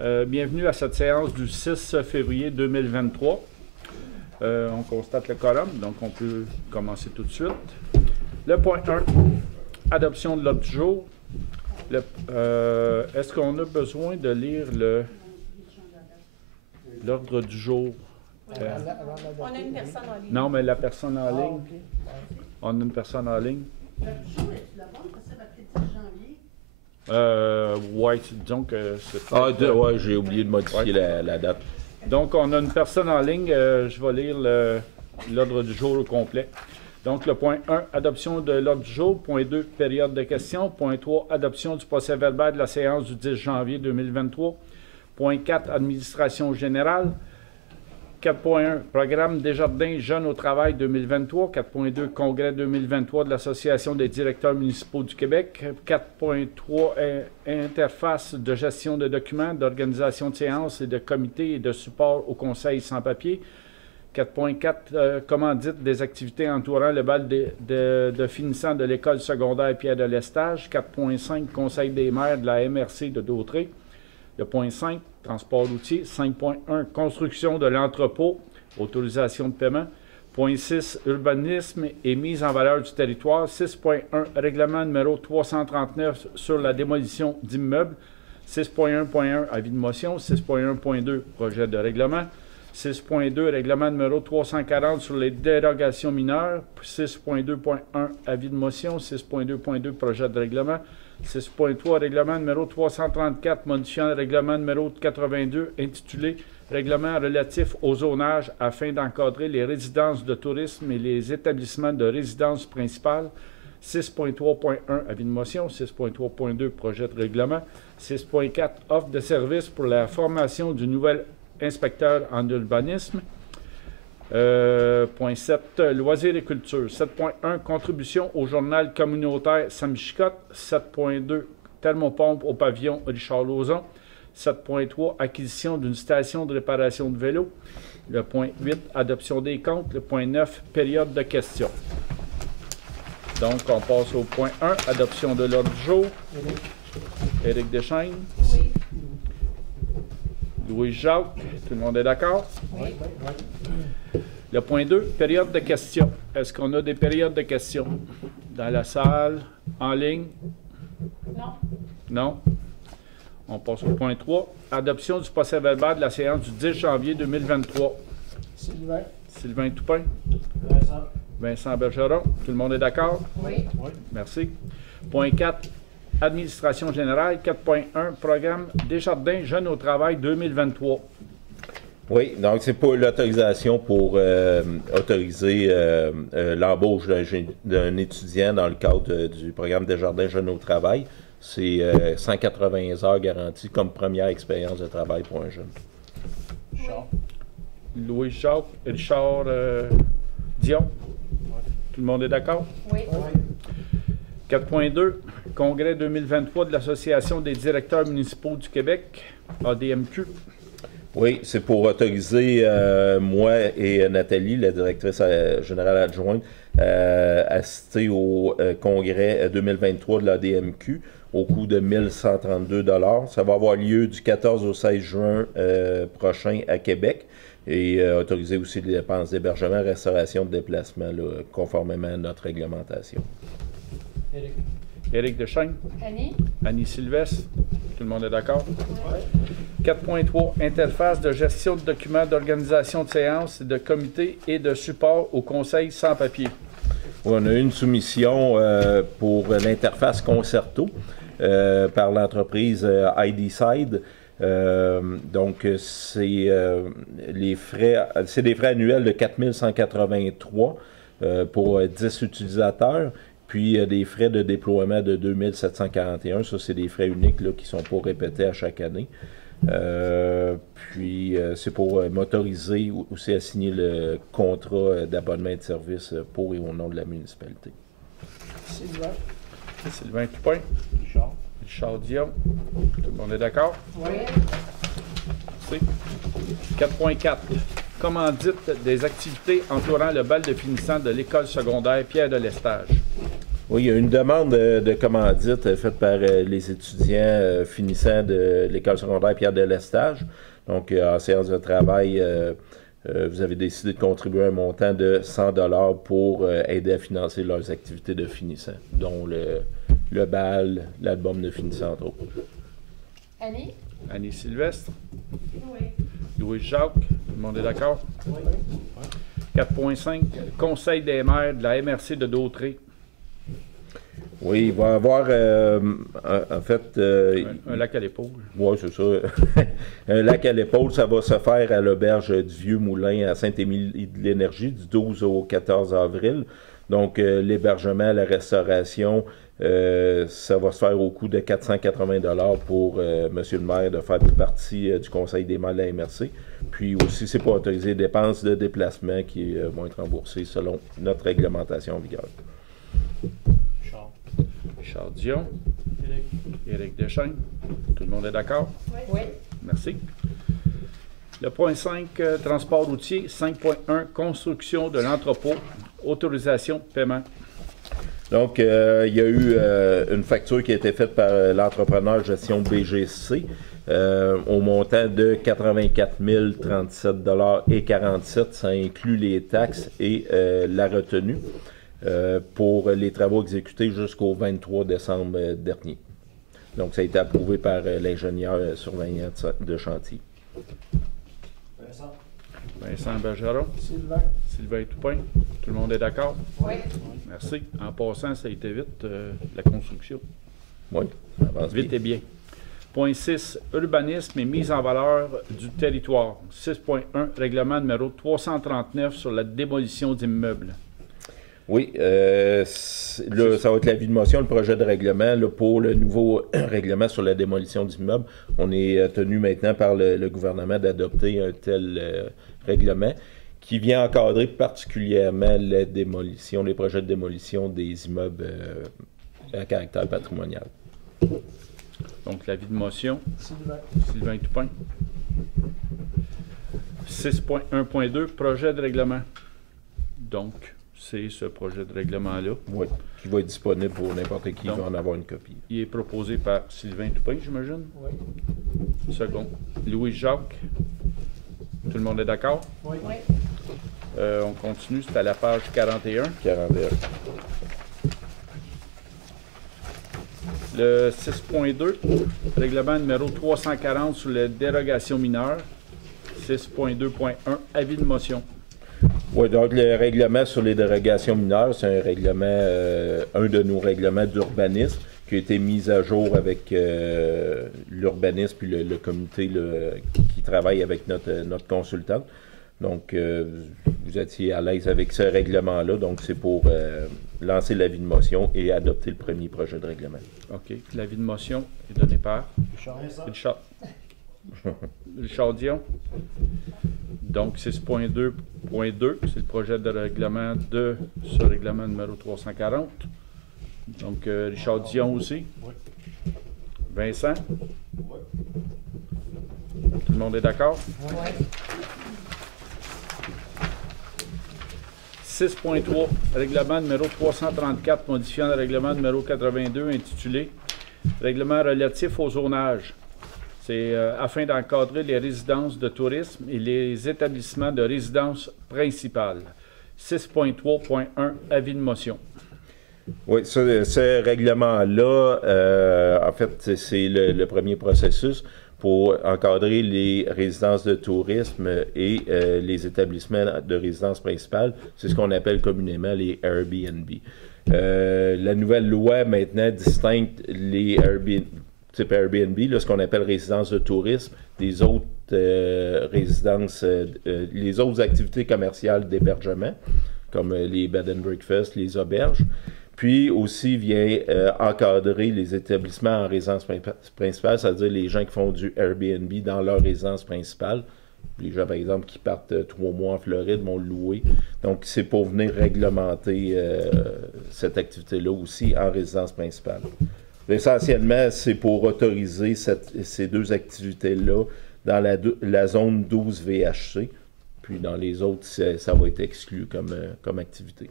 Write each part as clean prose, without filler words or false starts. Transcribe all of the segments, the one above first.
Bienvenue à cette séance du 6 février 2023. On constate le quorum, donc on peut commencer tout de suite. Le point 1, adoption de l'ordre du jour. Est-ce qu'on a besoin de lire l'ordre du jour? On a une personne en ligne. Non, mais la personne en ligne. Okay. On a une personne en ligne. L'ordre du jour, est-tu la bonne? Parce que c'est après le 10 janvier. Ouais, disons que c'est... ouais, j'ai oublié de modifier la date. Donc, on a une personne en ligne. Je vais lire l'ordre du jour au complet. Donc, le point 1, adoption de l'ordre du jour. Point 2, période de questions. Point 3, adoption du procès-verbal de la séance du 10 janvier 2023. Point 4, administration générale. 4.1, programme Desjardins Jeunes au travail 2023. 4.2, congrès 2023 de l'Association des directeurs municipaux du Québec. 4.3, interface de gestion de documents, d'organisation de séances et de comités et de support au conseil sans papier. 4.4, commandite des activités entourant le bal de finissant de l'école secondaire Pierre de Lestage. 4.5, conseil des maires de la MRC de Dautré. Le point 5, transport routier. 5.1, construction de l'entrepôt, autorisation de paiement. Point 6, urbanisme et mise en valeur du territoire. 6.1, règlement numéro 339 sur la démolition d'immeubles. 6.1.1, avis de motion. 6.1.2, projet de règlement. 6.2, règlement numéro 340 sur les dérogations mineures. 6.2.1, avis de motion. 6.2.2, projet de règlement. 6.3, règlement numéro 334, modifiant le règlement numéro 82, intitulé « Règlement relatif au zonage afin d'encadrer les résidences de tourisme et les établissements de résidence principale ». 6.3.1, avis de motion. 6.3.2, projet de règlement. 6.4, offre de services pour la formation du nouvel inspecteur en urbanisme. Point 7, loisirs et culture. 7.1, contribution au journal communautaire Samchicotte. 7.2, thermopompe au pavillon Richard Lauzon. 7.3, acquisition d'une station de réparation de vélos. Le point 8, adoption des comptes. Le point 9, période de questions. Donc, on passe au point 1, adoption de l'ordre du jour. Éric Deschaines. Oui. Louis-Jacques. Tout le monde est d'accord? Oui. Le point 2, période de questions. Est-ce qu'on a des périodes de questions dans la salle, en ligne? Non. Non. On passe au point 3, adoption du procès-verbal de la séance du 10 janvier 2023. Sylvain. Sylvain Toupin, Vincent. Vincent Bergeron. Tout le monde est d'accord? Oui. Oui. Merci. Point 4, administration générale. 4.1, programme Desjardins Jeunes au travail 2023. Oui, donc c'est pour l'autorisation pour autoriser l'embauche d'un étudiant dans le cadre du programme Desjardins Jeunes au travail. C'est 180 heures garanties comme première expérience de travail pour un jeune. Charles. Louis-Jacques, Richard Dion. Tout le monde est d'accord? Oui. 4.2, congrès 2023 de l'Association des directeurs municipaux du Québec, ADMQ. Oui, c'est pour autoriser moi et Nathalie, la directrice générale adjointe, assister au congrès 2023 de l'ADMQ au coût de 1 132 $. Ça va avoir lieu du 14 au 16 juin prochain à Québec et autoriser aussi les dépenses d'hébergement, restauration de déplacement, là, conformément à notre réglementation. Éric. Éric Deschaines, Annie? Annie Sylvestre. Tout le monde est d'accord? 4.3, interface de gestion de documents d'organisation de séances, de comités et de support au conseil sans papier. On a eu une soumission pour l'interface Concerto par l'entreprise IDside. Donc, c'est des frais annuels de 4 183 pour 10 utilisateurs. Puis, des frais de déploiement de 2 741. Ça, c'est des frais uniques là, qui ne sont pas répétés à chaque année. C'est pour m'autoriser aussi à signer le contrat d'abonnement et de service pour et au nom de la municipalité. Sylvain. Sylvain Toupin, Richard. Richard Dion. Tout le monde est d'accord? Oui. Merci. 4.4, commandite des activités entourant le bal de finissant de l'école secondaire Pierre de Lestage. Oui, il y a une demande de commandite faite par les étudiants finissant de l'école secondaire Pierre de Lestage. Donc, en séance de travail, vous avez décidé de contribuer un montant de 100 $ pour aider à financer leurs activités de finissant, dont le bal, l'album de finissant, entre autres. Annie? Annie Sylvestre, Oui. Louis-Jacques, tout le monde est d'accord? Oui. 4.5, Conseil des maires de la MRC de Dautré. Oui, il va y avoir, en fait... Un lac à l'épaule. Oui, c'est ça. Un lac à l'épaule, ça va se faire à l'auberge du Vieux-Moulin à Saint-Émilie-de-l'Énergie du 12 au 14 avril. Donc, l'hébergement, la restauration, ça va se faire au coût de 480 $ pour Monsieur le maire de faire partie du Conseil des maires de la MRC. Puis aussi, c'est pour autoriser les dépenses de déplacement qui vont être remboursées selon notre réglementation en vigueur. Charles. Charles Dion, Éric. Éric Deschênes. Tout le monde est d'accord? Oui. Merci. Le point 5, transport routier. 5.1, construction de l'entrepôt. Autorisation, paiement. Donc, il y a eu une facture qui a été faite par l'entrepreneur gestion BGC au montant de 84 037,47 $. Ça inclut les taxes et la retenue pour les travaux exécutés jusqu'au 23 décembre dernier. Donc, ça a été approuvé par l'ingénieur surveillant de chantier. Vincent. Vincent Bergeron, Sylvain. Sylvain Toupin. Tout le monde est d'accord? Oui. Merci. En passant, ça a été vite, la construction. Oui, ça avance Vite bien. et bien. Point 6, urbanisme et mise en valeur du territoire. 6.1, règlement numéro 339 sur la démolition d'immeubles. Oui, là, ça va être l'avis de motion, le projet de règlement là, pour le nouveau règlement sur la démolition d'immeubles. On est tenu maintenant par le gouvernement d'adopter un tel règlement qui vient encadrer particulièrement la démolition, les projets de démolition des immeubles à caractère patrimonial. Donc, l'avis de motion, Sylvain. Sylvain Toupin. 6.1.2, projet de règlement. Donc, c'est ce projet de règlement-là. Oui, qui va être disponible pour n'importe qui Donc, va en avoir une copie. Il est proposé par Sylvain Toupin, j'imagine. Oui. Second. Louis-Jacques. Tout le monde est d'accord? Oui. Oui. On continue, c'est à la page 41. 41. Le 6.2, règlement numéro 340 sur les dérogations mineures. 6.2.1, avis de motion. Oui, donc le règlement sur les dérogations mineures, c'est un règlement, un de nos règlements d'urbanisme qui a été mis à jour avec l'urbanisme puis le comité qui travaille avec notre consultante. Donc, vous étiez à l'aise avec ce règlement-là. Donc, c'est pour lancer l'avis de motion et adopter le premier projet de règlement. OK. L'avis de motion est donné par Richard. Richard. Richard Dion. Donc, 6.2.2, c'est le projet de règlement de ce règlement numéro 340. Donc, Richard Dion aussi. Oui. Vincent. Tout le monde est d'accord? Oui. 6.3, règlement numéro 334, modifiant le règlement numéro 82 intitulé « Règlement relatif au zonage ». C'est afin d'encadrer les résidences de tourisme et les établissements de résidence principale. 6.3.1, avis de motion. Oui, ce règlement-là, en fait, c'est le premier processus pour encadrer les résidences de tourisme et les établissements de résidence principale. C'est ce qu'on appelle communément les Airbnb. La nouvelle loi maintenant distingue les type Airbnb, là, ce qu'on appelle résidence de tourisme, des autres résidences, les autres activités commerciales d'hébergement, comme les bed and breakfast, les auberges. Puis aussi vient encadrer les établissements en résidence principale, c'est-à-dire les gens qui font du Airbnb dans leur résidence principale. Les gens, par exemple, qui partent 3 mois en Floride vont le louer. Donc, c'est pour venir réglementer cette activité-là aussi en résidence principale. Essentiellement, c'est pour autoriser ces deux activités-là dans la zone 12 VHC. Puis dans les autres, ça va être exclu comme activité.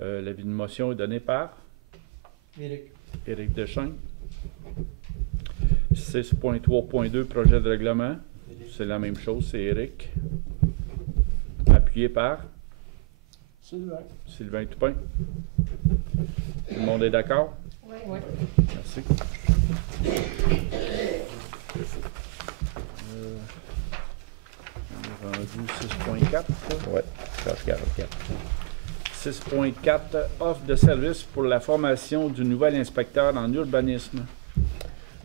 L'avis de motion est donné par Éric. Éric Deschênes. 6.3.2, projet de règlement. C'est la même chose, c'est Éric. Appuyé par Sylvain. Sylvain Toupin. Tout le monde est d'accord? Oui. Merci. On est rendu 6.4. Oui, page 44. 6.4, offre de service pour la formation du nouvel inspecteur en urbanisme.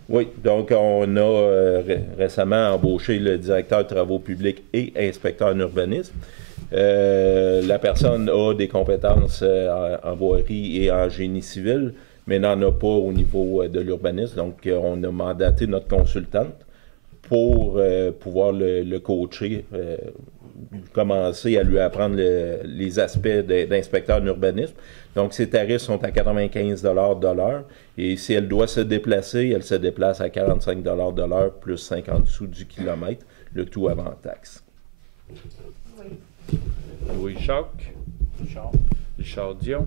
Oui, donc on a récemment embauché le directeur de travaux publics et inspecteur en urbanisme. La personne a des compétences en voirie et en génie civil, mais n'en a pas au niveau de l'urbanisme. Donc, on a mandaté notre consultante pour pouvoir le coacher, commencer à lui apprendre les aspects d'inspecteur en urbanisme. Donc, ses tarifs sont à 95 de l'heure. Et si elle doit se déplacer, elle se déplace à 45 de l'heure plus 50 sous du kilomètre, le tout avant taxe. Oui. Louis Jacques, Richard. Richard Dion.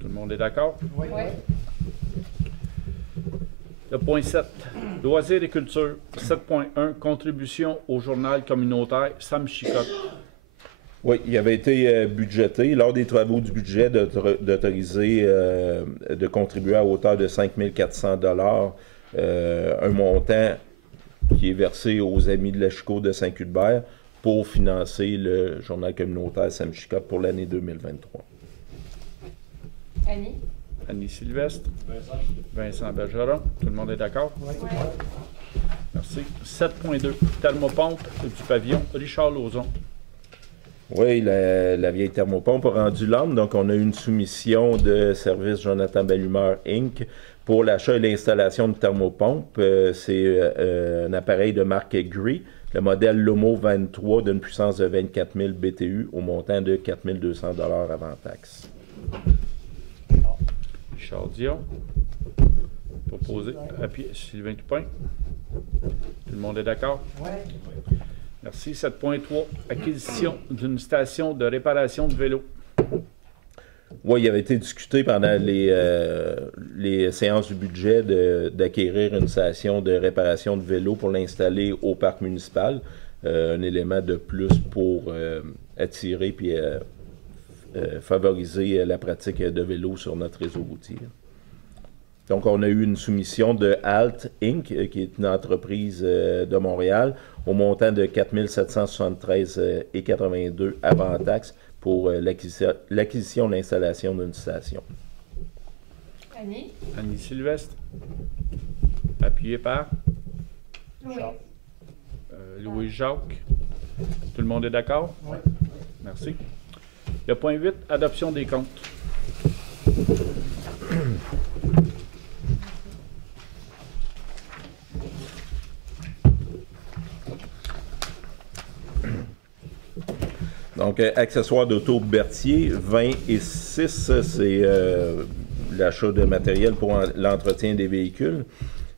Tout le monde est d'accord? Oui. Oui. Le point 7, loisirs et culture. 7.1, contribution au journal communautaire Sam Chicotte. Oui, il avait été budgété lors des travaux du budget d'autoriser de contribuer à hauteur de 5 400 $, un montant qui est versé aux Amis de l'Echico de Saint-Cuthbert pour financer le journal communautaire Sam Chicotte pour l'année 2023. Annie? Annie Sylvestre, Vincent. Vincent Bergeron. Tout le monde est d'accord? Oui. Merci. 7.2, thermopompe du pavillon Richard Lauzon. Oui, la vieille thermopompe a rendu l'âme. Donc, on a eu une soumission de service Jonathan Bellumeur Inc. pour l'achat et l'installation de thermopompe. C'est un appareil de marque Gree, le modèle Lomo 23 d'une puissance de 24 000 BTU au montant de 4 200 $ avant taxe. Richard Dion. Proposé. Appuyé. Sylvain Toupin. Tout le monde est d'accord? Oui. Merci. 7.3, acquisition d'une station de réparation de vélos. Oui, il avait été discuté pendant les séances du budget d'acquérir une station de réparation de vélos pour l'installer au parc municipal. Un élément de plus pour attirer et favoriser la pratique de vélo sur notre réseau routier. Donc, on a eu une soumission de Alt Inc., qui est une entreprise de Montréal, au montant de 4 773,82 $ avant taxe pour l'acquisition et l'installation d'une station. Annie? Annie Sylvestre. Appuyé par Oui. Louis Jacques. Tout le monde est d'accord? Oui. Merci. Le point 8, adoption des comptes. Donc, accessoires d'auto Berthier, 20 et 6, c'est l'achat de matériel pour l'entretien des véhicules.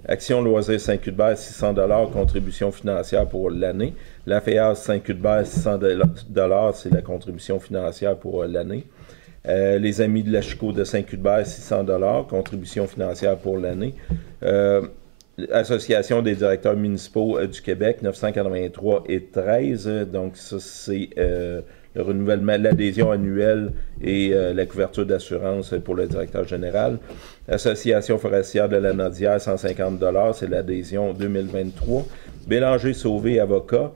Action Loisirs Saint-Cuthbert, 600 $, contribution financière pour l'année. La FEAS Saint-Cuthbert, 600 $, c'est la contribution financière pour l'année. Les Amis de l'Echico de Saint-Cuthbert, 600 $, contribution financière pour l'année. Association des directeurs municipaux du Québec, 983,13 $. Donc, ça, c'est le renouvellement, l'adhésion annuelle et la couverture d'assurance pour le directeur général. Association forestière de la Nodière, 150 $, c'est l'adhésion 2023. Bélanger Sauvé Avocat,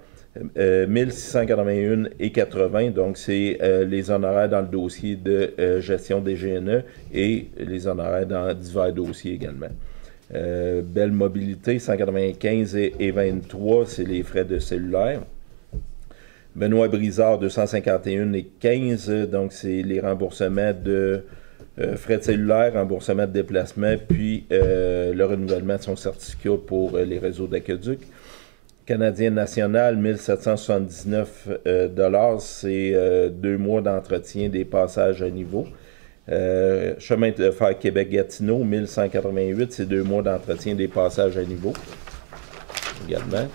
1681,80 $. Donc, c'est les honoraires dans le dossier de gestion des GNE et les honoraires dans divers dossiers également. Belle Mobilité, 195,23 $, c'est les frais de cellulaire. Benoît Brizard, 251,15 $, donc c'est les remboursements de frais de cellulaire, remboursement de déplacement, puis le renouvellement de son certificat pour les réseaux d'aqueduc. Canadien National, 1779 $, c'est 2 mois d'entretien des passages à niveau. Chemin de fer Québec-Gatineau, 1188, c'est 2 mois d'entretien des passages à niveau. également.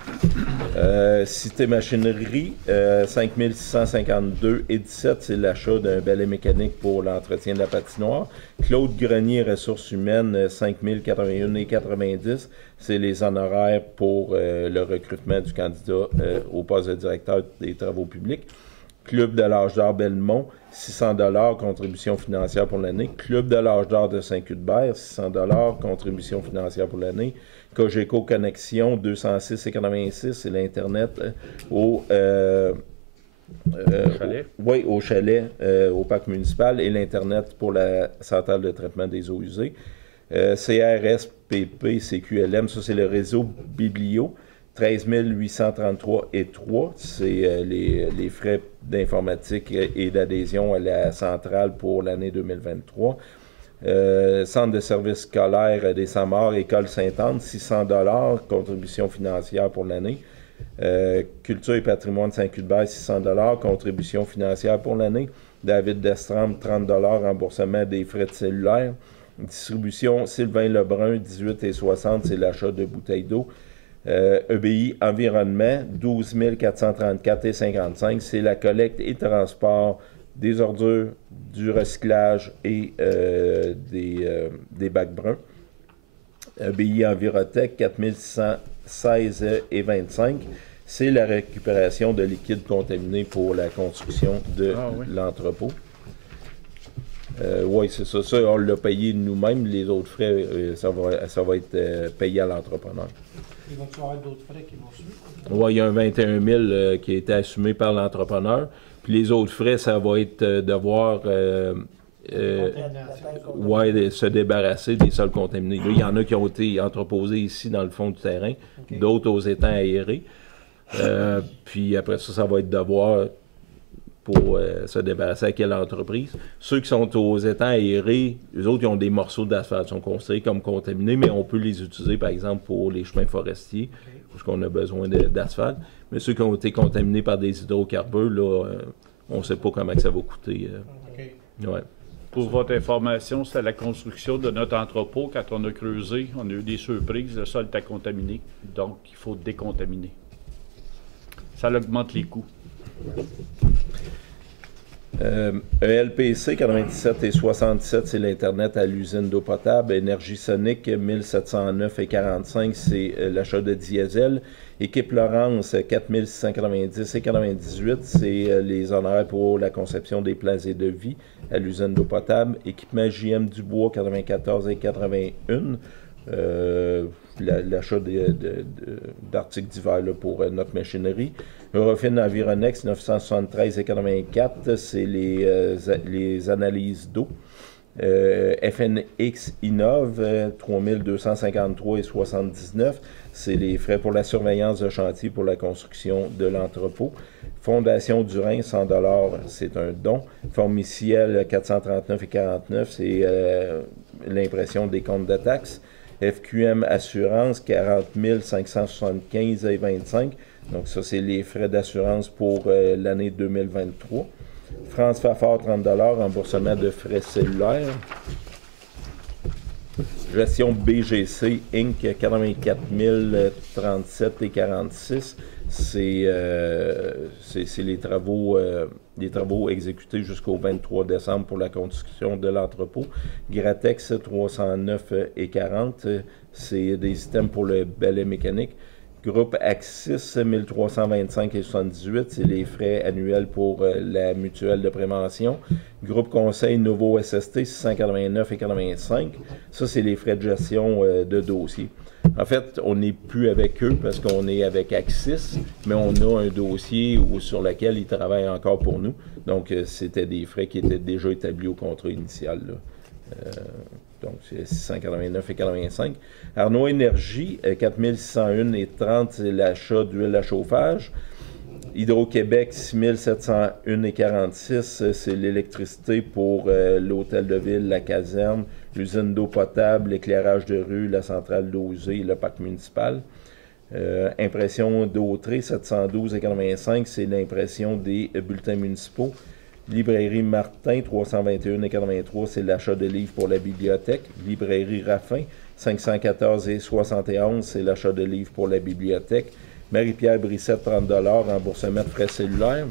Cité Machinerie, 5652,17, c'est l'achat d'un balai mécanique pour l'entretien de la patinoire. Claude Grenier, ressources humaines, 5081,90, c'est les honoraires pour le recrutement du candidat au poste de directeur des travaux publics. Club de l'âge d'or Belmont, 600 $, contribution financière pour l'année. Club de l'âge d'or de Saint-Cuthbert, 600 $, contribution financière pour l'année. Cogeco Connexion, 206,86, c'est l'Internet au chalet. Oui, au chalet, au parc municipal, et l'Internet pour la centrale de traitement des eaux usées. CRSPP, CQLM, ça c'est le réseau Biblio, 13 833,3, c'est les frais d'informatique et d'adhésion à la centrale pour l'année 2023. Centre de services scolaires des Samars, École Sainte-Anne, 600 $, contribution financière pour l'année. Culture et patrimoine Saint-Cuthbert, 600 $, contribution financière pour l'année. David Destrambe, 30 $, remboursement des frais de cellulaire. Distribution Sylvain Lebrun, 18,60, c'est l'achat de bouteilles d'eau. EBI Environnement, 12 434,55, c'est la collecte et transport des ordures, du recyclage et des bacs bruns. EBI Envirotech, 4616,25, c'est la récupération de liquides contaminés pour la construction de l'entrepôt. Oui, c'est ça. Ça, on l'a payé nous-mêmes. Les autres frais, ça va être payé à l'entrepreneur. Il va y avoir d'autres frais qui vont suivre? Oui, il y a un 21 000 qui a été assumé par l'entrepreneur. Puis les autres frais, ça va être devoir se débarrasser des sols contaminés. Là, il y en a qui ont été entreposés ici dans le fond du terrain, d'autres aux étangs aérés. Puis après ça, ça va être devoir pour se débarrasser à quelle entreprise. Ceux qui sont aux étangs aérés, eux autres, ils ont des morceaux d'asphalte, sont considérés comme contaminés, mais on peut les utiliser, par exemple, pour les chemins forestiers, parce qu'on a besoin d'asphalte. Mais ceux qui ont été contaminés par des hydrocarbures, là, on ne sait pas comment que ça va coûter. Ouais. Pour votre information, c'est la construction de notre entrepôt. Quand on a creusé, on a eu des surprises, le sol était contaminé, donc il faut décontaminer. Ça augmente les coûts. ELPC 97,67, c'est l'Internet à l'usine d'eau potable. Énergie Sonique 1709,45, c'est l'achat de diesel. Équipe Laurence 4690,98, c'est les honoraires pour la conception des plans et devis à l'usine d'eau potable. Équipement JM Dubois 94,81, l'achat d'articles divers là, pour notre machinerie. Eurofin Environex 973,84, c'est les analyses d'eau. FNX Innov 3253,79, c'est les frais pour la surveillance de chantier pour la construction de l'entrepôt. Fondation du Rhin, 100 $, c'est un don. Formiciel 439,49, c'est l'impression des comptes de taxes. FQM Assurance 40 575,25. Donc, ça, c'est les frais d'assurance pour l'année 2023. France Fafard, 30 $, remboursement de frais cellulaires. Gestion BGC Inc. 84 037,46. C'est les travaux exécutés jusqu'au 23 décembre pour la construction de l'entrepôt. Gratex 309,40. C'est des systèmes pour le balai mécanique. Groupe Axis 1325,78, c'est les frais annuels pour la mutuelle de prévention. Groupe Conseil Nouveau SST 689,85, ça c'est les frais de gestion de dossier. En fait, on n'est plus avec eux parce qu'on est avec Axis, mais on a un dossier sur lequel ils travaillent encore pour nous. Donc, c'était des frais qui étaient déjà établis au contrat initial, là. Donc, c'est 689,85. Arnaud Énergie, 4601,30, c'est l'achat d'huile à chauffage. Hydro-Québec, 6701,46, c'est l'électricité pour l'hôtel de ville, la caserne, l'usine d'eau potable, l'éclairage de rue, la centrale d'eau usée, le parc municipal. Impression d'Autré, 712,85, c'est l'impression des bulletins municipaux. Librairie Martin, 321,83, c'est l'achat de livres pour la bibliothèque. Librairie Raffin, 514,71, c'est l'achat de livres pour la bibliothèque. Marie-Pierre Brissette, 30 remboursement de frais cellulaires.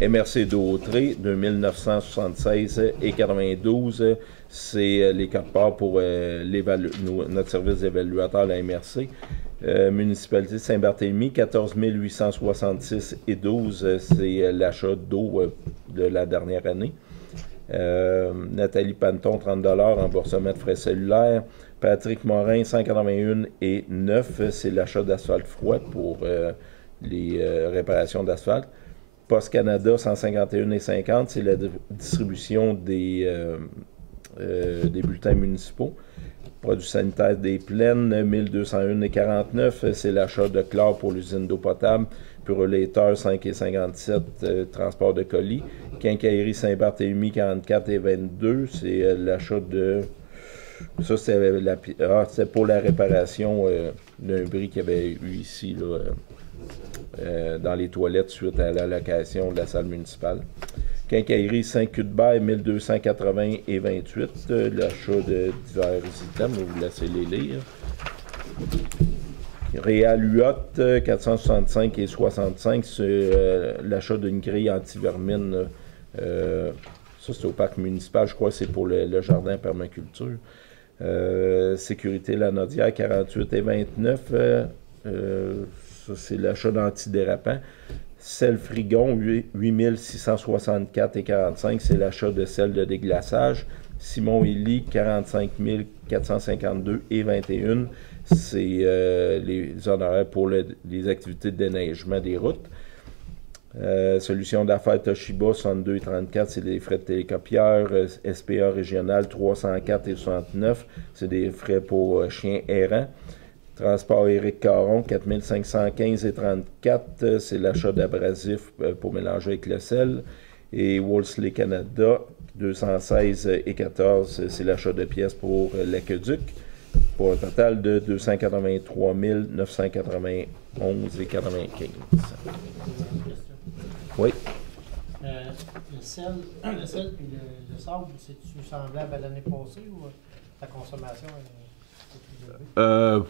MRC Dautré, 2976,92, c'est les codes-parts pour notre service d'évaluateur, la MRC. Municipalité de Saint-Barthélemy, 14 866,12, c'est l'achat d'eau de la dernière année. Nathalie Panton, 30 remboursement de frais cellulaires. Patrick Morin, 181,9, c'est l'achat d'asphalte froid pour les réparations d'asphalte. Post Canada, 151,50, c'est la distribution des bulletins municipaux. Produits sanitaires des plaines, 1201,49, c'est l'achat de chlore pour l'usine d'eau potable. Purolator, 5,57, transport de colis. Quincaillerie Saint-Barthélemy, 44,22, c'est l'achat de... Ça, c'était pour la réparation d'un bris qu'il y avait eu ici, là, dans les toilettes suite à l'allocation de la salle municipale. Quincaillerie Saint-Cuthbert, 1280,28, l'achat de divers items, vous laissez les lire. Réal Huot, 465,65, c'est l'achat d'une grille anti-vermine. Ça, c'est au parc municipal, je crois que c'est pour le jardin permaculture. Sécurité Lanaudière, 48,29, ça, c'est l'achat d'antidérapants. Sel Frigon, 8664,45, c'est l'achat de sel de déglaçage. Simon Illy, 45 452,21, c'est les honoraires pour les activités de déneigement des routes. Solution d'affaires Toshiba, 62,34, c'est des frais de télécopieur. SPA régional, 304,69, c'est des frais pour chiens errants. Transport Éric Caron, 4515,34, c'est l'achat d'abrasifs pour mélanger avec le sel. Et Wolseley Canada, 216,14, c'est l'achat de pièces pour l'aqueduc, pour un total de 283 991,95. Oui. Le sel et le sable, c'est-tu semblable à l'année passée ou la consommation est plus élevée?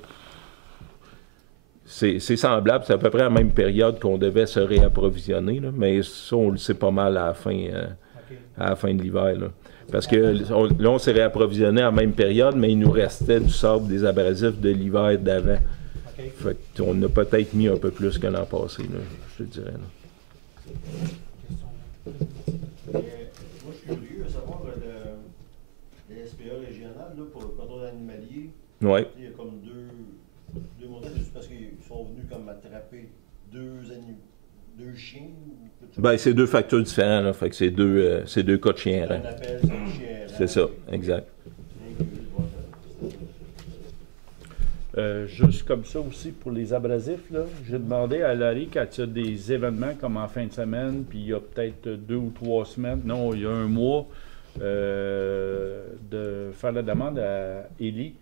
C'est semblable, c'est à peu près à la même période qu'on devait se réapprovisionner, là, mais ça, on le sait pas mal à la fin de l'hiver. Parce que là, on s'est réapprovisionné à la même période, mais il nous restait du sable, des abrasifs de l'hiver d'avant. Fait qu'on a peut-être mis un peu plus que l'an passé, là, je te dirais. Là. Moi, je suis curieux de savoir le SPA régional là, pour le contrôle animalier. Ouais. Il y a comme deux montants, juste parce qu'ils sont venus comme attraper deux chiens. Ben, c'est deux factures différentes, là, fait que c'est deux cas de chiens errants. C'est ça, exact. Juste comme ça aussi pour les abrasifs, là, j'ai demandé à Larry quand il y a des événements comme en fin de semaine, puis il y a peut-être 2 ou 3 semaines, non, il y a un mois, de faire la demande à Élie,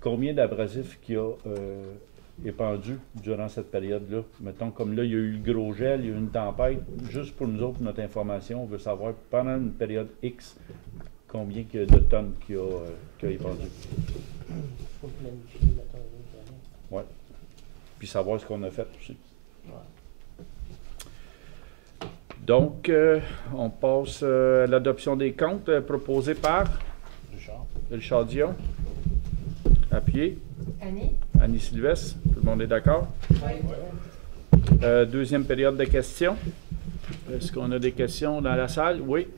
combien d'abrasifs qu'il y a épandu durant cette période-là. Mettons, comme là, il y a eu le gros gel, il y a eu une tempête, juste pour nous autres, notre information, on veut savoir pendant une période X, combien de tonnes qu'il y a épandu. Faut planifier, mettons, Oui. Puis savoir ce qu'on a fait aussi. ouais. Donc, on passe à l'adoption des comptes proposés par Richard Dion. Appuyé. Annie Sylvestre. Tout le monde est d'accord? Deuxième période de questions. Est-ce qu'on a des questions dans la salle? Oui.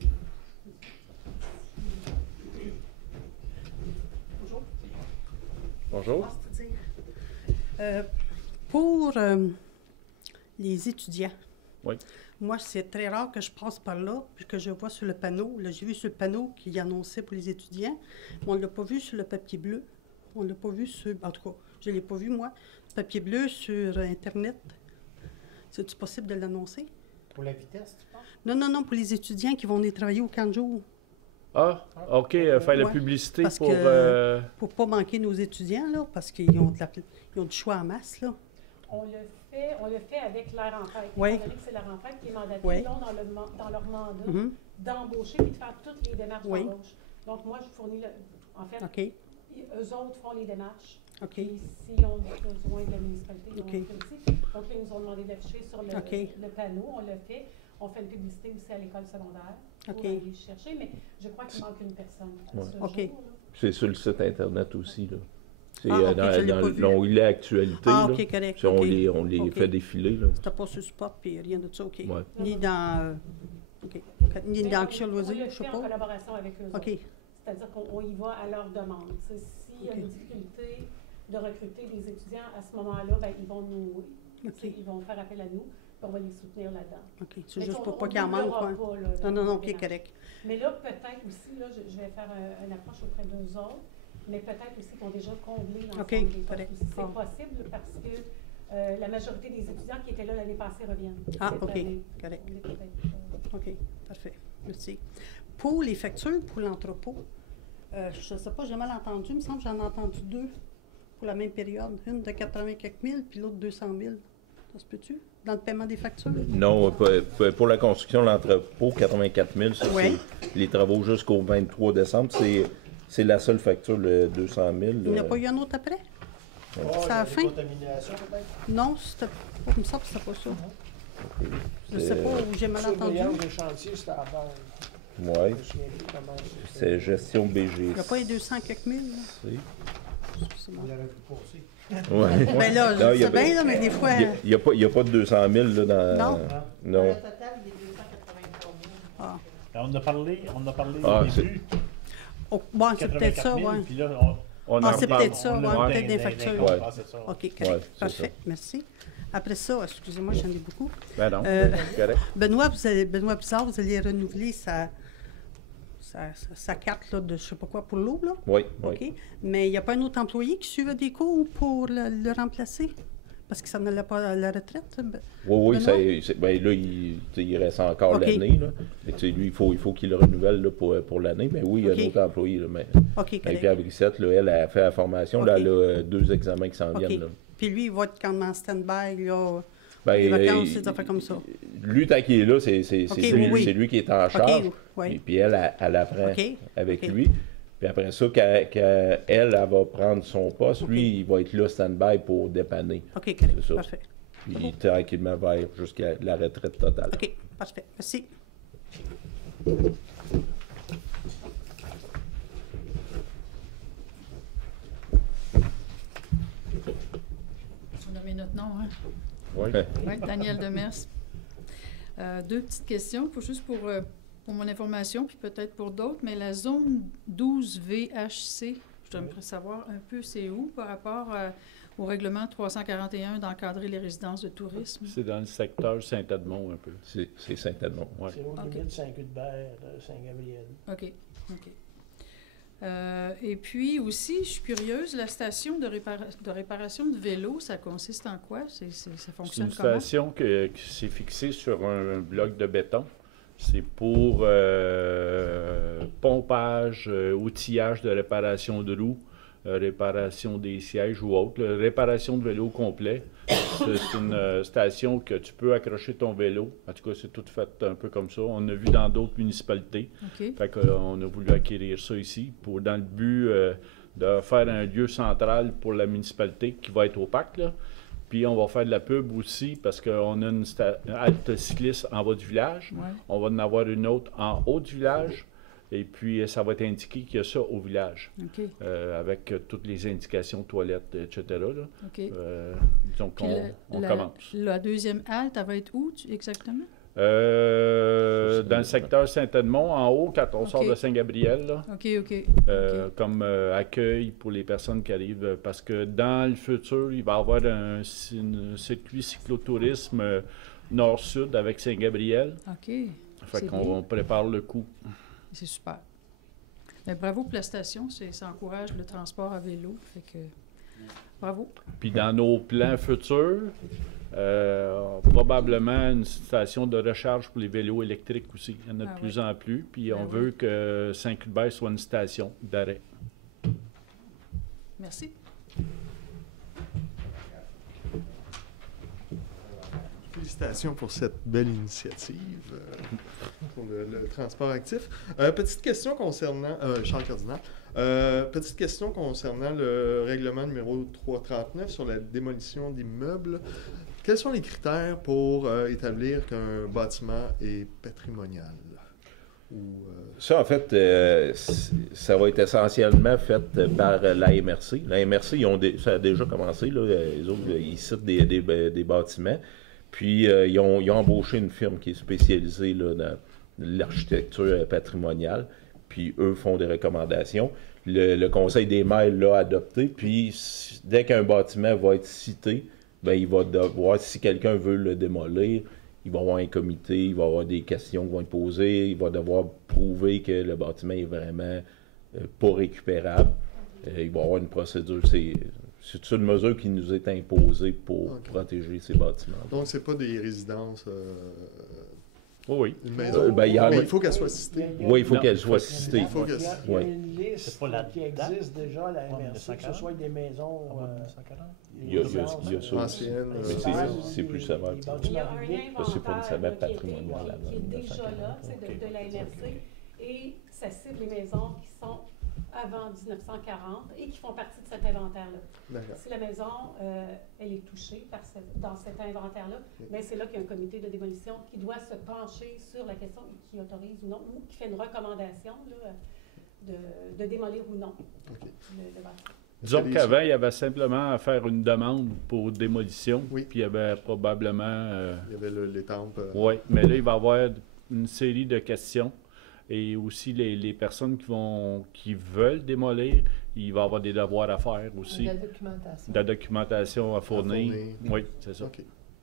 Bonjour. Pour les étudiants, Oui. moi, c'est très rare que je passe par là puis que je vois sur le panneau. Là, j'ai vu sur le panneau qu'il annonçait pour les étudiants, mais on ne l'a pas vu sur le papier bleu. On ne l'a pas vu sur... En tout cas, je ne l'ai pas vu, moi. Le papier bleu sur Internet. C'est-tu possible de l'annoncer? Pour la vitesse, tu penses? Non, pour les étudiants qui vont venir travailler au camp de jour. Ah, OK, faire la Ouais, publicité parce pour... que- Pour ne pas manquer nos étudiants, là, parce qu'ils ont, ils ont du choix en masse, là. On le fait avec l'air en tête. Oui. Étant donné que c'est l'air en tête qui est mandaté, Oui. ils ont dans leur mandat Mhm. d'embaucher et de faire toutes les démarches Oui. d'embauche. Donc, moi, je fournis en fait, OK. eux autres font les démarches. OK. Puis, s'ils ont besoin de la municipalité, ils OK. ont le fait aussi. Donc, là, ils nous ont demandé d'afficher sur OK. le panneau. On le fait. On fait une publicité aussi à l'école secondaire pour OK. aller chercher. Mais je crois qu'il manque une personne à Ouais. ce OK. jour-là. C'est sur le site Internet aussi. Là. C'est Ah, ok, je l'ai dans pas vu. l'onglet Actualité. Ah, là. OK, correct. Puis on OK. les OK. fait défiler. Là. C'était pas sur le spot, puis rien de ça, OK. Ouais. Ni dans... OK. Ni Mais dans on Action le Loisirs, je fait sais en pas. collaboration avec eux. OK. C'est-à-dire qu'on y va à leur demande. S'il y a OK. une difficulté de recruter des étudiants, à ce moment-là, ben, ils vont nous... OK. Ils vont faire appel à nous, puis on va les soutenir là-dedans. OK. C'est Mais juste on- pour on pas qu'il en manque, doublera quoi. pas, là, Non, non, la OK, démarche. correct. Mais là, peut-être aussi, là, je vais faire une approche auprès d'eux autres, mais peut-être aussi qu'ils ont déjà comblé l'ensemble OK, des postes correct. aussi. C'est Ah. possible parce que la majorité des étudiants qui étaient là l'année passée reviennent. Ah, cette OK, année. correct. On est peut-être, OK, parfait. Merci. Pour les factures pour l'entrepôt, je ne sais pas, j'ai mal entendu. Il me semble que j'en ai entendu deux pour la même période. Une de 80 quelques mille, puis l'autre 200 000. Ça se peut-tu? Dans le paiement des factures? Non, pour la construction de l'entrepôt, 84 000, ça, Ouais. c'est les travaux jusqu'au 23 décembre. C'est la seule facture, le 200 000. Il n'y en a pas eu un autre après? Oh, C'est il y à a la des fin? contaminations, peut-être? Non, c'était pas comme ça, puis c'était pas ça. Je ne sais pas où j'ai mal entendu. Surveillance des chantiers, c'était à bord. Oui, Je me souviens plus comment c'est gestion BGC. Il n'y a pas les 200 quelques mille, là? Excusez-moi. On l'aurait pu passer. Ouais. Ben là, Non, je il y a- sais bien, là, mais des fois... Il n'y a pas de 200 000 là, dans... Non. Non. Le total, il est 283 000. Ah, On en a parlé Ah, au début. oh, bon, c'est peut-être 84 ça, 000, oui. puis là, On Ah, en c'est reparle. peut-être ça, on l'a ouais, dans- peut-être des dans- factures. dans- Ouais. ah, c'est ça. OK, correct. Ouais, c'est Parfait, merci. Après ça, excusez-moi, j'en ai beaucoup. Ben non, Euh, c'est correct. Benoît Bizarre, vous allez renouveler sa carte là, de je sais pas quoi pour l'eau, là? Oui, oui. OK. Mais il n'y a pas un autre employé qui suivait des cours pour le remplacer? Parce que ça n'allait pas à la retraite? Oui, Benoît? ben là, il reste encore OK. l'année. Là. Mais tu sais, lui, il faut qu'il le renouvelle là, pour l'année. Mais oui, il y a OK. un autre employé. Là, mais OK, Pierre correct. Brissette, là, elle a fait la formation. OK. Là, elle a 2 examens qui s'en OK. viennent. Là. Puis lui, il va être quand même en stand-by, là, Ben, les vacances, il- des affaires comme ça. Lui, tant qu'il est là, c'est OK, lui, oui. c'est lui qui est en charge. OK, oui. Et puis elle apprend OK. avec OK. lui. Puis après ça, quand elle va prendre son poste, lui, il va être là stand-by pour dépanner. OK, correct. C'est ça. Parfait. Puis tranquillement vers jusqu'à la retraite totale. OK, parfait. Merci. On a mis notre nom, hein? Oui. Oui, Daniel Demers. Deux petites questions, juste pour mon information, puis peut-être pour d'autres, mais la zone 12VHC, je voudrais savoir un peu c'est où par rapport au règlement 341 d'encadrer les résidences de tourisme. C'est dans le secteur Saint-Edmond un peu. C'est Saint-Edmond. Ouais. C'est au OK. limite Saint-Cuthbert, Saint-Gabriel. OK, OK. Et puis aussi, je suis curieuse, la station de réparation de vélos, ça consiste en quoi? Ça C'est fonctionne une comment? station qui s'est fixée sur un bloc de béton. C'est pour pompage, outillage de réparation de roues, réparation des sièges ou autre, là, réparation de vélo complet. C'est une station que tu peux accrocher ton vélo. En tout cas, c'est tout fait un peu comme ça. On a vu dans d'autres municipalités. OK. Fait qu'on a voulu acquérir ça ici dans le but de faire un lieu central pour la municipalité qui va être opaque, là. Puis on va faire de la pub aussi parce qu'on a une halte cycliste en bas du village. Ouais. On va en avoir une autre en haut du village. Et puis ça va être indiqué qu'il y a ça au village. OK. Avec toutes les indications toilettes, etc. Là. OK. Donc Puis on la, commence. La deuxième halte, elle va être où exactement? Dans le secteur Saint-Edmond, en haut, quand on sort OK. de Saint-Gabriel, là. OK, OK. OK. Comme accueil pour les personnes qui arrivent, parce que dans le futur, il va y avoir un circuit cyclotourisme nord-sud avec Saint-Gabriel. OK. Fait C'est qu'on bien. on prépare le coup. C'est super. Mais bravo pour la station, ça encourage le transport à vélo. Fait que, bravo. Puis dans nos plans futurs, probablement une station de recharge pour les vélos électriques aussi. Il y en a de Ah plus en plus. Puis on Ben veut que Saint-Cuthbert soit une station d'arrêt. Merci. félicitations pour cette belle initiative pour le transport actif. Petite question concernant Charles Cardinal. Petite question concernant le règlement numéro 339 sur la démolition d'immeubles. Quels sont les critères pour établir qu'un bâtiment est patrimonial? Ça, en fait, ça va être essentiellement fait par la MRC. La MRC, ça a déjà commencé. Là, les autres, ils citent des bâtiments. Puis, ils ont embauché une firme qui est spécialisée là, dans l'architecture patrimoniale. Puis, eux font des recommandations. Le Conseil des maires l'a adopté. Puis, dès qu'un bâtiment va être cité, ben, il va devoir, si quelqu'un veut le démolir, il va y avoir un comité, il va y avoir des questions qui vont être posées, il va devoir prouver que le bâtiment est vraiment pas récupérable. Il va y avoir une procédure. C'est une mesure qui nous est imposée pour protéger ces bâtiments. Donc, c'est pas des résidences... oui. Une maison. Mais il faut qu'elle soit citée. Oui, il faut qu'elle soit citée. Il y a une liste qui existe déjà à la MRC, que ce soit des maisons... Il y a ça. Anciennes. Mais c'est plus sévère. Il y a un C'est pas nécessairement inventaire patrimonial qui est déjà là, de la MRC, et ça cible les maisons qui sont avant 1940 et qui font partie de cet inventaire-là. D'accord. Si la maison elle est touchée dans cet inventaire-là, mais c'est là qu'il y a un comité de démolition qui doit se pencher sur la question qui autorise ou non, ou qui fait une recommandation là, de démolir ou non le bâtiment. Disons qu'avant, il y avait simplement à faire une demande pour démolition, Oui. puis il y avait probablement... Il y avait l'étampe. Oui, mais là, il va y avoir une série de questions. Et aussi, les personnes qui veulent démolir, il va y avoir des devoirs à faire aussi. De la documentation. De la documentation à fournir. fournir. Oui, c'est ça. OK.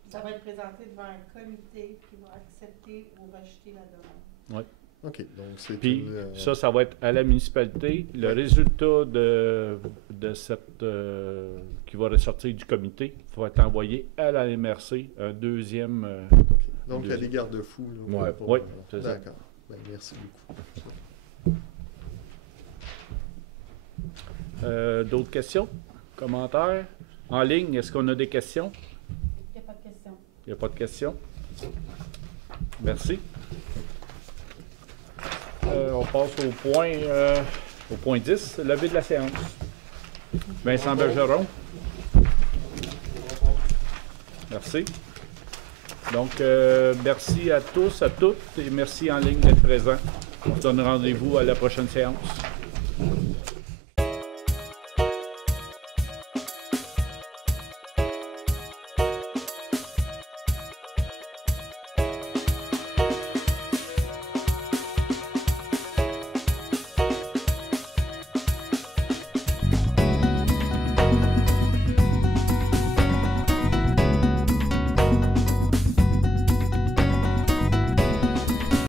Ça va être présenté devant un comité qui va accepter ou rejeter la demande. Oui. OK. Donc, c'est Puis ça va être à la municipalité. Le résultat de cette qui va ressortir du comité va être envoyé à la MRC, un deuxième. OK. Donc, il y a des garde-fous. Oui, c'est ça. D'accord. Ben, merci beaucoup. D'autres questions? Commentaires? En ligne, est-ce qu'on a des questions? Il n'y a pas de question. Il n'y a pas de questions? Merci. On passe au point 10, levée de la séance. Vincent Bergeron. Merci. Donc, merci à tous, à toutes, et merci en ligne d'être présents. On se donne rendez-vous à la prochaine séance.